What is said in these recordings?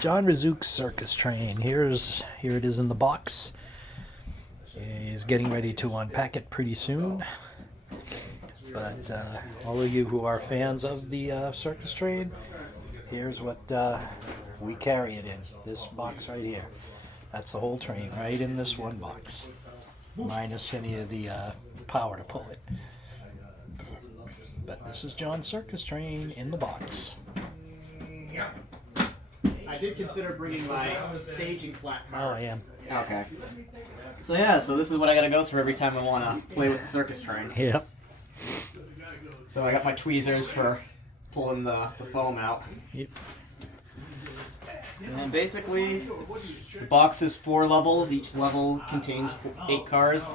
John Rezuke's circus train. Here it is in the box. He's getting ready to unpack it pretty soon. But all of you who are fans of the circus train, here's what we carry it in. This box right here. That's the whole train right in this one box, minus any of the power to pull it. But this is John's circus train in the box. I did consider bringing my staging flat card. Oh, I am. Okay. So yeah, so this is what I gotta go through every time I want to play with the circus train. Yep. So I got my tweezers for pulling the foam out. Yep. And basically, the box is 4 levels. Each level contains 8 cars.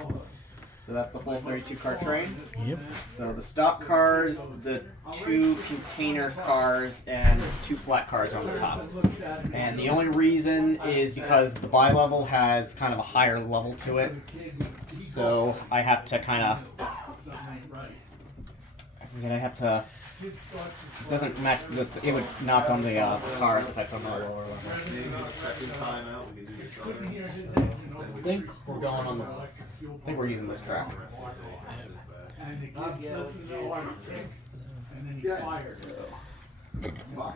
So that's the full 32 car train. Yep. So the stock cars, the 2 container cars, and 2 flat cars are on the top. And the only reason is because the bi-level has kind of a higher level to it. So I have to kind of... It doesn't match with... It would knock on the cars if I put them on a lower level. I think we're going on the... I think we're using this track.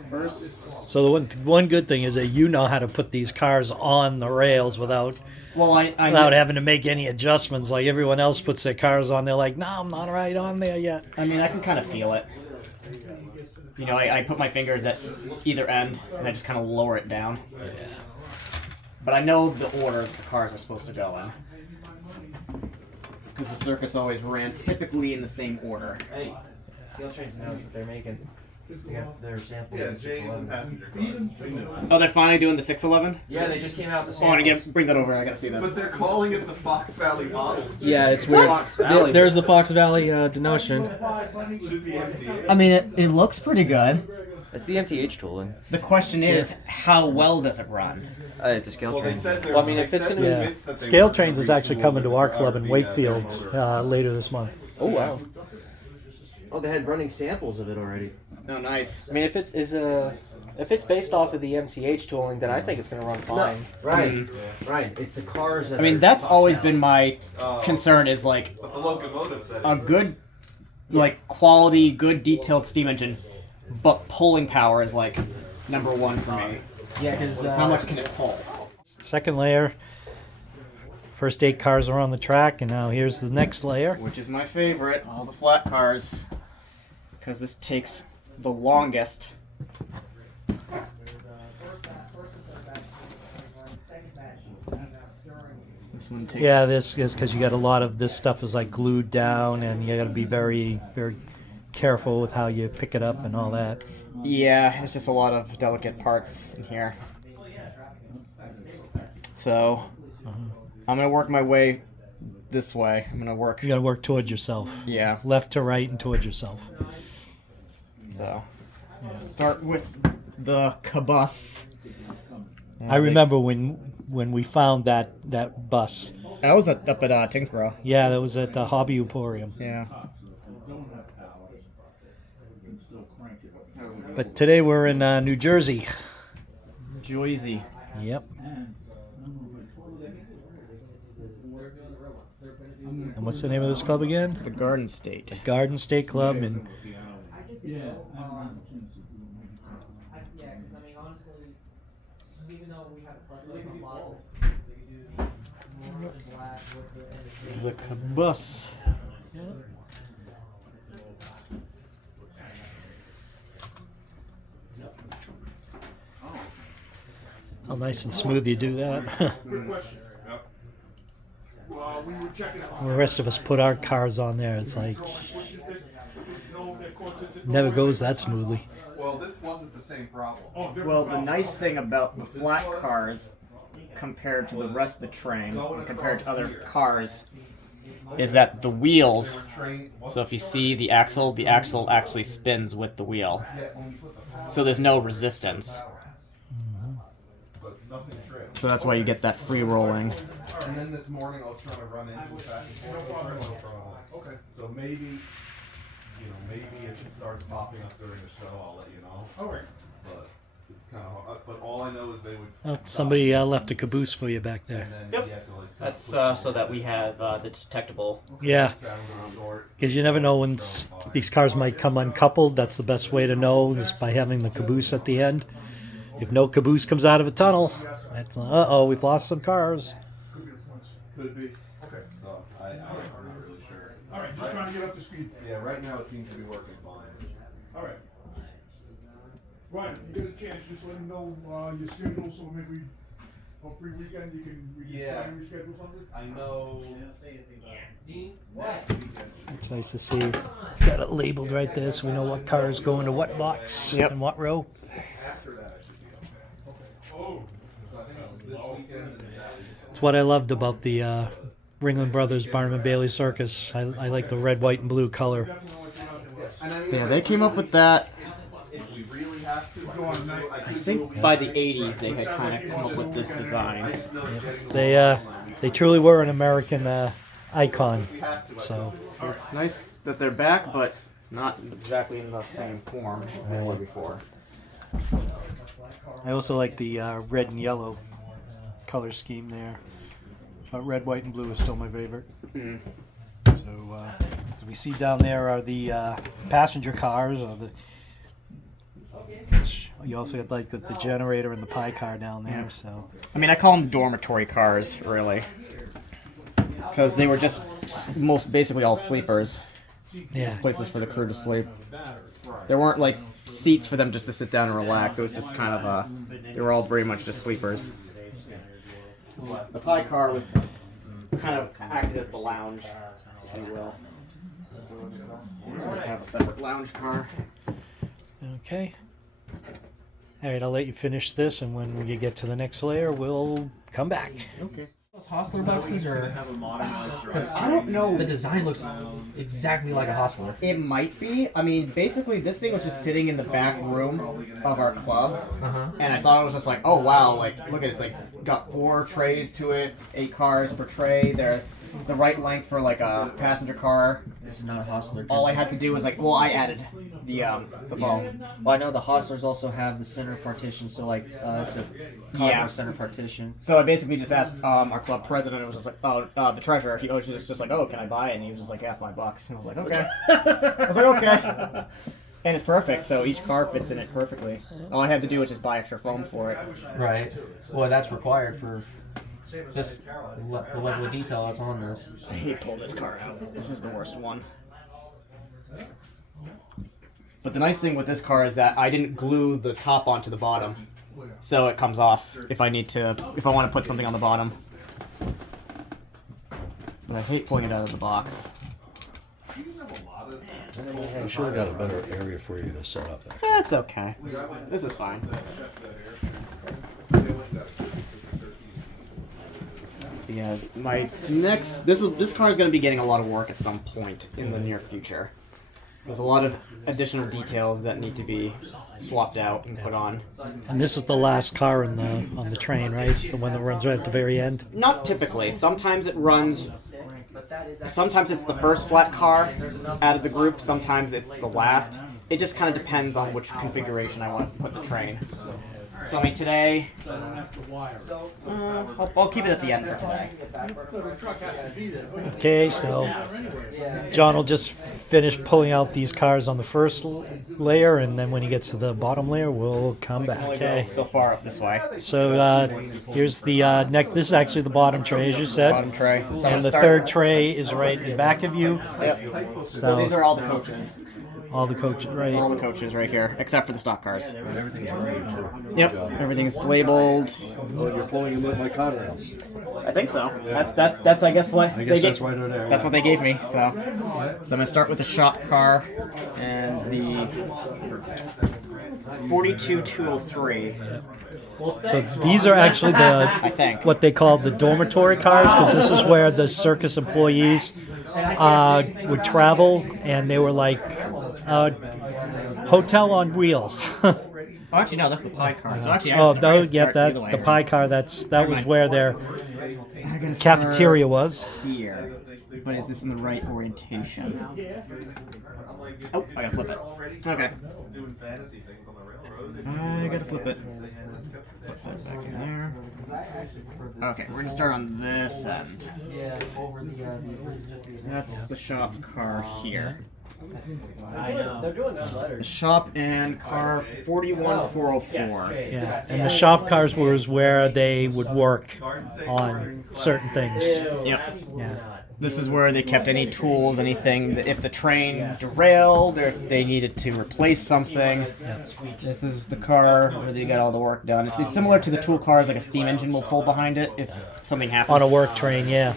First, So the one good thing is that you know how to put these cars on the rails without without having to make any adjustments like everyone else puts their cars on. They're like, no, I'm not right on there yet. I mean, I can kind of feel it. You know, I put my fingers at either end and I just kind of lower it down. Yeah. But I know the order the cars are supposed to go in. Because the circus always ran typically in the same order. Hey, Scale Trains knows what they're making. They got their samples Yeah, in J's and 611. passenger cars. We knew it. Oh, they're finally doing the 611? Yeah, they just came out the Oh, I want samples. to bring that over. I gotta see But this. they're calling it the Fox Valley models. Yeah, it's What? weird. Fox Valley. There's the Fox Valley denotion. Should be MTA. I mean, it looks pretty good. It's the MTH tooling. The question is, how well does it run? It's a Scale Well, they Train. said Well, I mean, if it's gonna be... Yeah. Scale Trains is actually coming to our club in Wakefield later this month. Oh, wow. Oh, they had running samples of it already. Oh, nice. I mean, if it's based off of the MTH tooling, then I think it's going to run fine. Right, right. It's the cars that I mean, are that's Fox always Valley. been my concern is, like, But the locomotive said a good, like, quality, good detailed steam engine, but pulling power is, like, #1 for me. Yeah, because How much can it pull? Second layer. First 8 cars are on the track, and now here's the next layer. Which is my favorite, all the flat cars, because this takes the longest. This one takes... Yeah, this is because you got a lot of this stuff is like glued down, and you got to be very, very careful with how you pick it up and all that. Yeah, it's just a lot of delicate parts in here. So, I'm going to work my way this way. I'm going to work... You got to work towards yourself. Yeah. Left to right and towards yourself. So, start with the cabus. I remember when we found that bus. I was up at Tingsboro. Yeah, that was at the Hobby Emporium. Yeah. But today we're in New Jersey. Joyzy. Yep. And what's the name of this club again? The Garden State. Garden State Club. And The cabus. how nice and smooth you do that. The rest of us put our cars on there. It's like never goes that smoothly. Well, this wasn't the same problem. Well, the nice thing about the flat cars compared to the rest of the train, and compared to other cars, is that the wheels, so if you see the axle actually spins with the wheel. So there's no resistance. So that's why you get that free rolling. And then this morning I was trying to run into it back and forth. Okay. So maybe, maybe if it starts popping up during the show, I'll let you know. But it's kind of hard. But all I know is they would. Oh, somebody left a caboose for you back there. And then Yep. he had to, like, That's so that we have the detectable. Yeah, sound really short. because you never know when these cars might come uncoupled. That's the best way to know is by having the caboose at the end. If no caboose comes out of a tunnel, that's uh-oh, we've lost some cars. Could be. Okay. So I'm not really sure. All right, just trying to get up to speed. Yeah, right now it seems to be working fine. All right. Ryan, you get a chance, just let me know your schedule, so maybe hopefully weekend you can Yeah. try and reschedule something. I know. It's nice to see. Got it labeled right there so we know what car is going to what box Yep. and what row. After that, I should be okay. Oh. So I think it's this weekend and that. It's what I loved about the Ringling Brothers Barnum and Bailey Circus. I like the red, white, and blue color. And I mean, Yeah, they came up with that. if we really have to, I think by the 80s they had kind of come up with this design. They truly were an American icon. So It's nice that they're back, but not exactly in the same form as they were before. I also like the red and yellow color scheme there. But red, white, and blue is still my favorite. Mm. So as we see down there are the passenger cars, or the. You also had like the generator and the pie car down there. So I mean, I call them dormitory cars, really, because they were just most basically all sleepers, yeah, places for the crew to sleep. There weren't like seats for them just to sit down and relax. It was just kind of they were all very much just sleepers. The pie car was kind of acted as the lounge, if you will. We have a separate lounge car. okay. All right, I'll let you finish this, and when you get to the next layer, we'll come back. Okay. Those Hostler boxes are. Because I don't know. The design looks exactly like a Hostler. It might be. I mean, basically, this thing was just sitting in the back room of our club, and I saw it was just like, oh wow, like look at it, it's like got 4 trays to it, 8 cars per tray. They're the right length for like a passenger car. This is not a Hostler. All I had to do was like, well, I added the foam. Well, I know the Hostlers also have the center partition, so like it's a Yeah. contour center partition. So I basically just asked our club president. It was just like, the treasurer. He was just like, oh, can I buy it? And he was just like, yeah, $5. And I was like, okay. I was like, okay. And it's perfect. So each car fits in it perfectly. All I had to do was just buy extra foam for it. Right. Well, that's required for this the level of detail that's on this. I hate pulling this car out. This is the worst one. But the nice thing with this car is that I didn't glue the top onto the bottom, so it comes off if I want to put something on the bottom. But I hate pulling it out of the box. I should have got a better area for you to set up there. That's okay. This is fine. Yeah, my next this car is going to be getting a lot of work at some point in the near future. There's a lot of additional details that need to be swapped out and put on. And this is the last car on the train, right? The one that runs right at the very end. Not typically. Sometimes it runs. Sometimes it's the first flat car out of the group. Sometimes it's the last. It just kind of depends on which configuration I want to put the train. So I mean today, I'll keep it at the end for today. Okay, so John will just finish pulling out these cars on the first layer, and then when he gets to the bottom layer, we'll come back. Okay. So far up this way. So here's the neck. This is actually the bottom tray, as you said. Bottom tray. So And the third tray is right in back of you. Yep. So these are all the coaches. All the coaches, right? All the coaches right here, except for the stock cars. Everything's ready too. Yep. Everything's labeled. Oh, you're pulling them with my Conrails. I think so. That's I guess what I they guess gave. that's why they're there. That's what they gave me. So I'm gonna start with the shop car and the 42203. So these are actually I think. what they call the dormitory cars, because this is where the circus employees would travel, and they were like hotel on wheels. Oh, actually, no, that's the pie car. So actually, the pie car. That was where their cafeteria was. Here, but is this in the right orientation? Oh, I gotta flip it. Okay. I gotta flip it. Put that back in there. Okay, we're gonna start on this end. Yeah, over the That's the shop car here. I know. They're doing good letters. Shop and car 41404. Yeah, and the shop cars was where they would work on certain things. Yep. Yeah. This is where they kept any tools, anything, if the train derailed or if they needed to replace something. This is the car where they got all the work done. It's similar to the tool cars, like a steam engine will pull behind it if something happens. On a work train, yeah.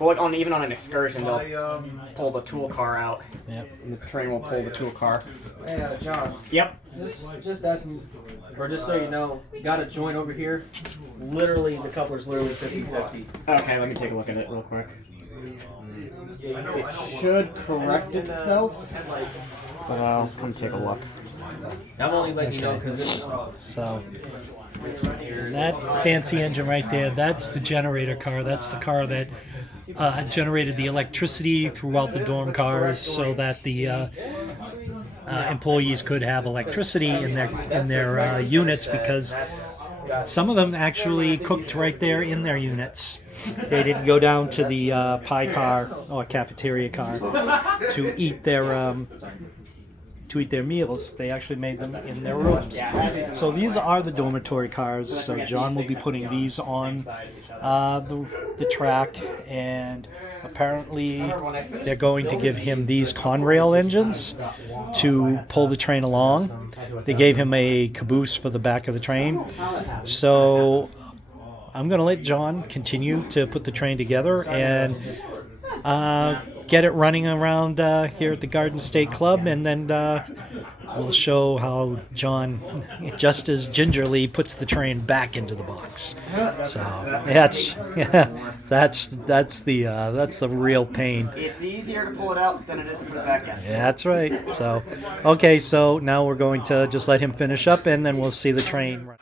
Well, like even on an excursion, they'll pull the tool car out. Yep. And the train will pull the tool car. Hey, John. Yep. Just asking, or just so you know, got a joint over here. Literally, the coupler's literally 50-50. Okay, let me take a look at it real quick. It should correct itself. But I'll come take a look. I'm only letting you know because this. So that fancy engine right there, that's the generator car. That's the car that generated the electricity throughout the dorm cars so that the employees could have electricity in their units, because some of them actually cooked right there in their units. They didn't go down to the pie car or cafeteria car to eat their meals. They actually made them in their rooms. So these are the dormitory cars. So John will be putting these on the track, and apparently they're going to give him these Conrail engines to pull the train along. They gave him a caboose for the back of the train. So I'm going to let John continue to put the train together and get it running around here at the Garden State Club, and then we'll show how John just as gingerly puts the train back into the box. So that's the real pain. It's easier to pull it out than it is to put it back in. Yeah, that's right. So okay, so now we're going to just let him finish up, and then we'll see the train run.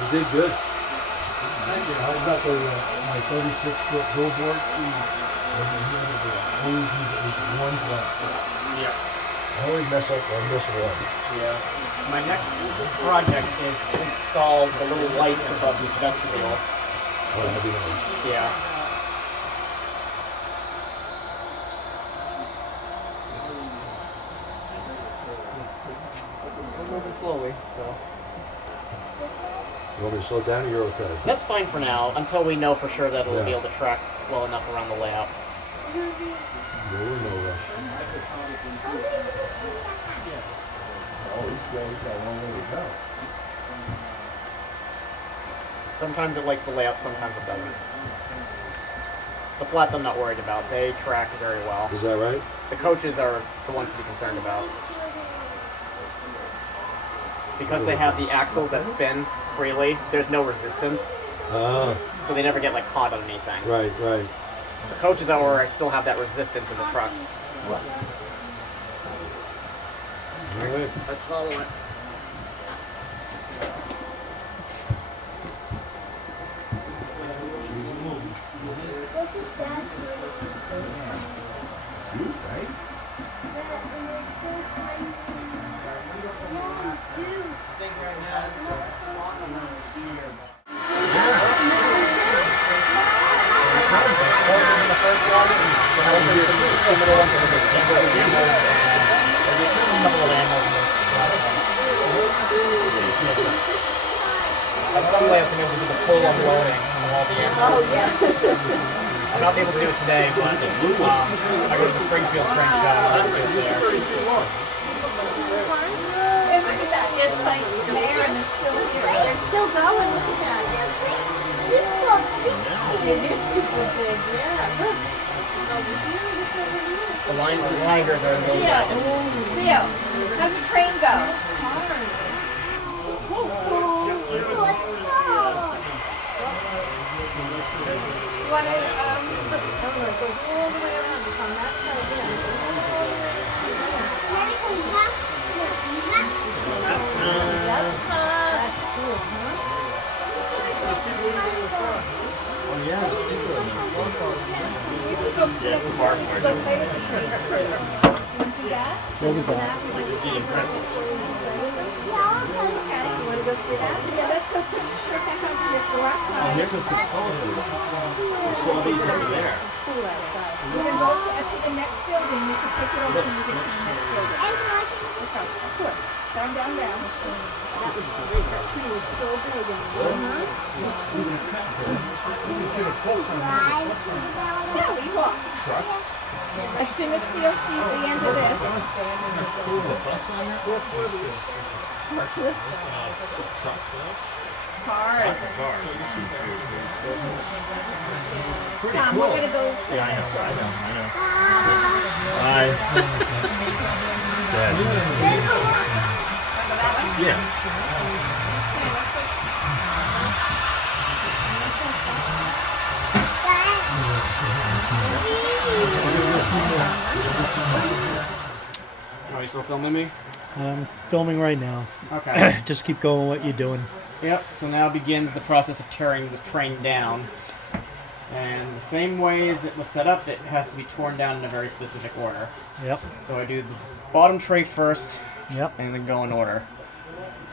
You did good. I got my 36-foot billboard. I always need at least one platform. Yep. I always mess up or miss one. Yeah. My next project is to install the little lights above each vestibule. Oh, that'd be nice. Yeah. We're moving slowly, so. You want me to slow down or you're okay? That's fine for now, until we know for sure that it'll be Yeah. able to track well enough around the layout. No, we're no rush. Oh, this guy's got a long way to go. Sometimes it likes the layout, sometimes it doesn't. The flats I'm not worried about. They track very well. Is that right? The coaches are the ones to be concerned about. Because they have the axles that spin freely, there's no resistance, Ah, so they never get like caught on anything. right, right. The coaches are still have that resistance in the trucks. All right. Let's follow it. Horses in the first one, some middle ones in the big cameras, and a couple of animals in the last one. On some layouts, I'm able to do the full unloading of all the animals. I'm not able to do it today, but I go to the Springfield train shop. it's like there and it's still here. They're still going. Look at that. It is super big. Yeah. Look. It's over here. It's over here. The lions and the tigers are in those Leo, wagons. Leo, how's the train go? You want to, look, oh, it goes all the way around. It's on that side there. It goes all the way around. Then it comes back. That's cool, huh? Oh yeah, it's big. You can go play with the train. You want to do that? What was that? Eating pretzels. Okay, you want to go see that? Yeah, let's go put your shirt back on the outside. Here comes some television. I saw these over there. It's cool outside. You can go to the next building. You can take it over and you can to the next building. Okay, of course. Down, down, down. That was great. That tree was so big. Yeah, we walk. Trucks. As soon as Theo sees the end of this. Forklift. Cars. Tom, we're going to go. Yeah, I know. Yeah. Are you still filming me? I'm filming right now. Okay. Just keep going what you're doing. Yep, so now begins the process of tearing the train down. And the same way as it was set up, it has to be torn down in a very specific order. Yep. So I do the bottom tray first, Yep. and then go in order.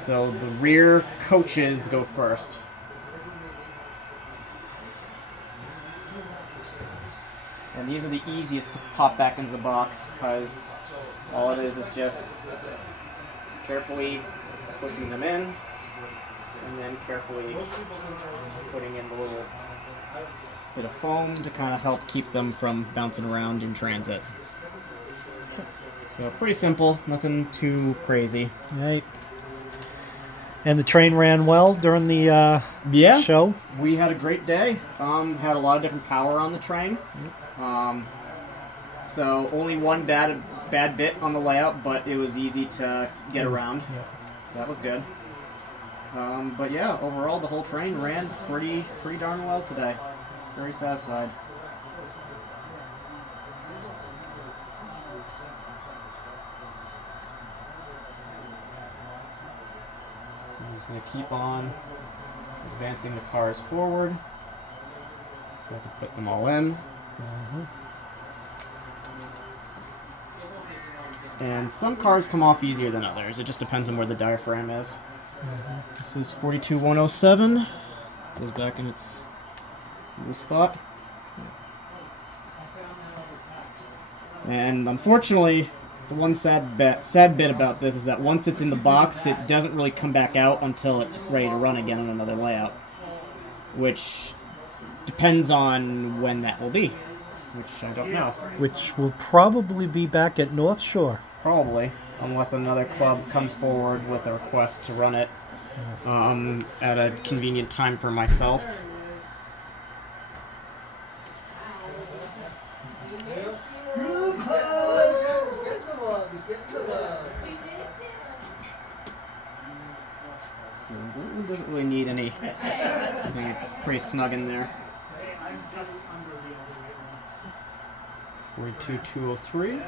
So the rear coaches go first. And these are the easiest to pop back into the box, because all it is just carefully pushing them in, and then carefully putting in the little bit of foam to kind of help keep them from bouncing around in transit. So pretty simple, nothing too crazy. Right. And the train ran well during the Yeah, show? we had a great day. Had a lot of different power on the train. So only one bad bit on the layout, but it was easy to get around. Yeah. So that was good. But yeah, overall the whole train ran pretty darn well today. Very satisfied. So I'm just going to keep on advancing the cars forward so I can fit them all in. And some cars come off easier than others. It just depends on where the diaphragm is. This is 42107. Goes back in its little spot. And unfortunately, the one sad bit about this is that once it's in the box, it doesn't really come back out until it's ready to run again on another layout. Which depends on when that will be. Which I don't know. Which will probably be back at North Shore. Probably, unless another club comes forward with a request to run it at a convenient time for myself. So it doesn't really need any. I think it's pretty snug in there. 42203.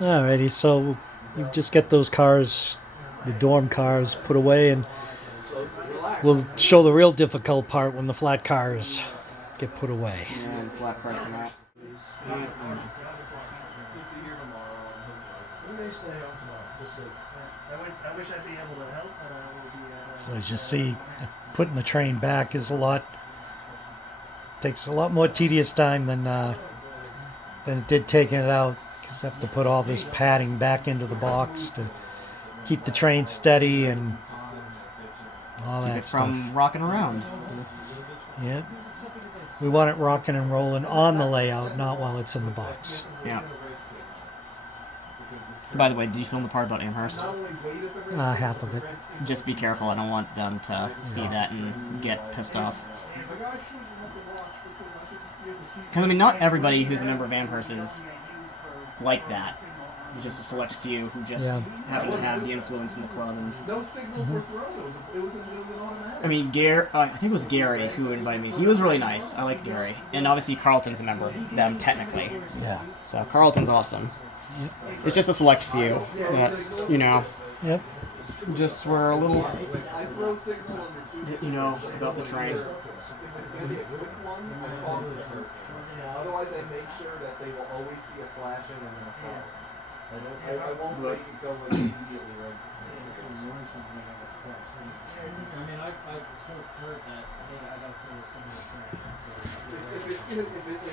Alrighty, so you just get those cars, the dorm cars, put away, and we'll show the real difficult part when the flat cars get put away. Yeah, the flat cars come out. I wish I'd be able to help, but I will be. So as you see, putting the train back is takes a lot more tedious time than it did taking it out, because you have to put all this padding back into the box to keep the train steady and all Keep that it stuff. from rocking around. Yeah. We want it rocking and rolling on the layout, not while it's in the box. Yeah. By the way, did you film the part about Amherst? Half of it. Just be careful. I don't want them to see that and get pissed off. Because, I mean, not everybody who's a member of Amherst is like that. There's just a select few who just happen to have the influence in the club. And No signals were thrown. It was an automatic. I mean, Gary, I think it was Gary who invited me. He was really nice. I like Gary. And obviously Carlton's a member of them, technically. Yeah. So Carlton's awesome. It's just a select few that, you know, Yep. just were a little, I throw signal under 2 you know, about the train. If I get quick one, I talk to the person. Otherwise, I make sure that they will always see a flashing and then a solid. I won't make it go immediately right. I mean, I told Kurt that, hey, I gotta throw a similar train.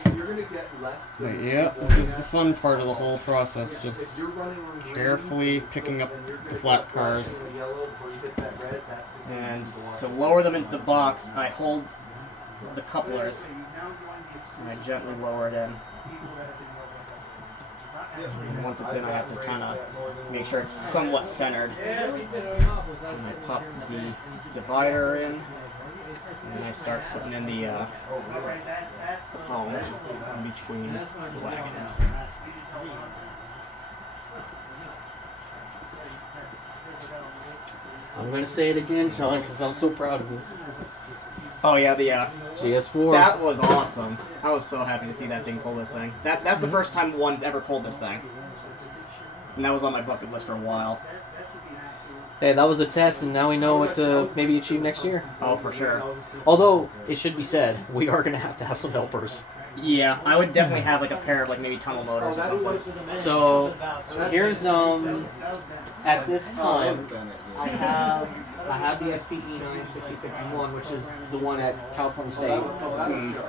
If you're gonna get less But than yeah, this is the fun part of the whole process. Just carefully picking up the flat cars. And to lower them into the box, I hold the couplers and I gently lower it in. And once it's in, I have to kind of make sure it's somewhat centered. And I pop the divider in, and I start putting in the foam in between the wagons. I'm gonna say it again, Sean, because I'm so proud of this. Oh yeah, the GS4. that was awesome. I was so happy to see that thing pull this thing. That's the first time one's ever pulled this thing, and that was on my bucket list for a while. Hey, that was a test, and now we know what to maybe achieve next year. Oh, for sure. Although, it should be said, we are going to have some helpers. Yeah, I would definitely have like a pair of like maybe tunnel motors or something. So, here's, at this time, I have the SPE9 6051, which is the one at California State.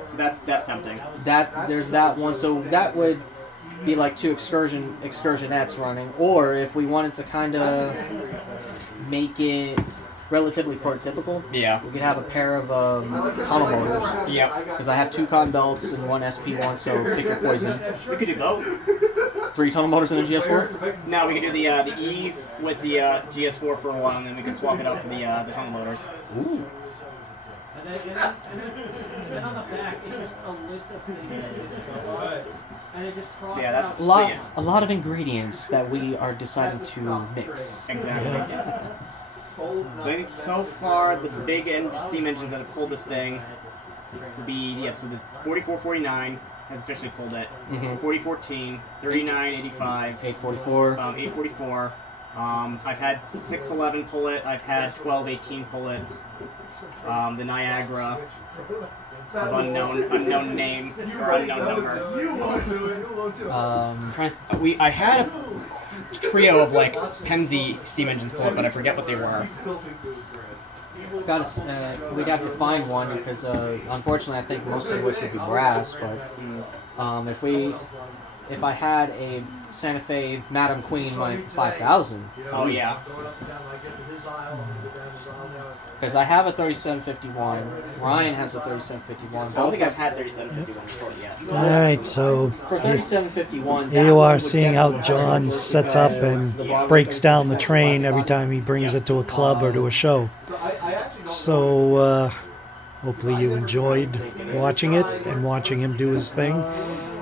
So that's tempting. There's that one, so that would be like two excursionettes running, or if we wanted to kind of make it relatively prototypical, Yeah. we could have a pair of tunnel motors. Yep. Because I have two cotton belts and one SP1, so pick your poison. We could do both. 3 tunnel motors and a GS4? No, we could do the E with the GS4 for a while, and then we could swap it out for the tunnel motors. Ooh. And then on the back, it's just a list of things. And it just crosses Yeah, that's out. A lot of ingredients that we are deciding to mix. Exactly. So I think so far the big steam engines that have pulled this thing would be so the 4449 has officially pulled it. 4014, 3985, 844. 844. I've had 611 pull it. I've had 1218 pull it. The Niagara of unknown name or unknown number. I had a trio of like Penzi steam engines pull it, but I forget what they were. We'd have to find one because unfortunately I think most of which would be brass, but if I had a Santa Fe Madam Queen like 5000. Oh yeah. Because I have a 3751. Ryan has a 3751. I don't think I've had 3751 before yet. All right, so For 3751, here you are seeing how John sets up and breaks down the train every time he brings it to a club or to a show. So hopefully you enjoyed watching it and watching him do his thing,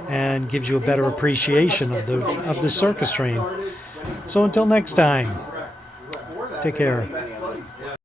and gives you a better appreciation of the circus train. So until next time, take care.